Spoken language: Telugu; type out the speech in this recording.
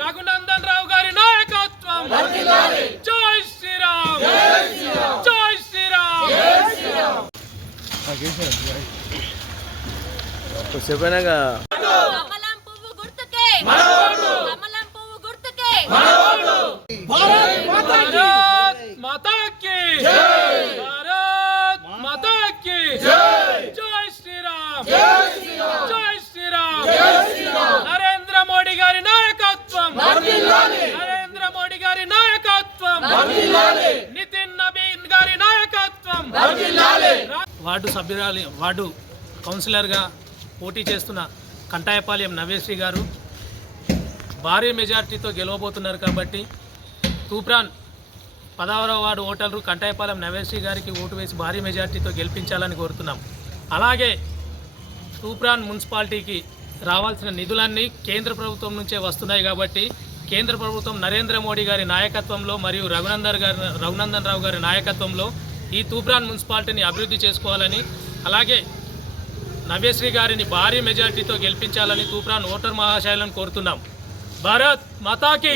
రఘునందన్ రావు గారి నాయకత్వం. జై శ్రీరామ్. జై శ్రీరామ్. చెప్పినాక కమలం పువ్వు గుర్తుకే. కమలం పువ్వు గుర్తుకే. భారత్ మాతా की భారత్ మాతా की జై శ్రీరామ్ జై శ్రీరామ్ నరేంద్ర మోడీ గారి నాయకత్వం నరేంద్ర మోడీ గారి నాయకత్వం నితిన్ గారి నాయకత్వం. వార్డు సభ్యురాలి వార్డు కౌన్సిలర్గా పోటీ చేస్తున్న కంటాయపాలెం నవేశ్రీ గారు భారీ మెజార్టీతో గెలవబోతున్నారు కాబట్టి తూప్రాన్ పదహారవ వార్డు ఓటర్లు కంటాయపాలెం నవేశ్రీ గారికి ఓటు వేసి భారీ మెజార్టీతో గెలిపించాలని కోరుతున్నాం. అలాగే తూప్రాన్ మున్సిపాలిటీకి రావాల్సిన నిధులన్నీ కేంద్ర ప్రభుత్వం నుంచే వస్తున్నాయి కాబట్టి కేంద్ర ప్రభుత్వం నరేంద్ర మోడీ గారి నాయకత్వంలో మరియు రఘునందన్ గారి రఘునందన్ రావు గారి నాయకత్వంలో ఈ తూప్రాన్ మున్సిపాలిటీని అభివృద్ధి చేసుకోవాలని అలాగే నవ్యశ్రీ గారిని భారీ మెజార్టీతో గెలిపించాలని తూప్రాన్ ఓటర్ మహాశయాలను కోరుతున్నాం. భారత్ మాతాకి!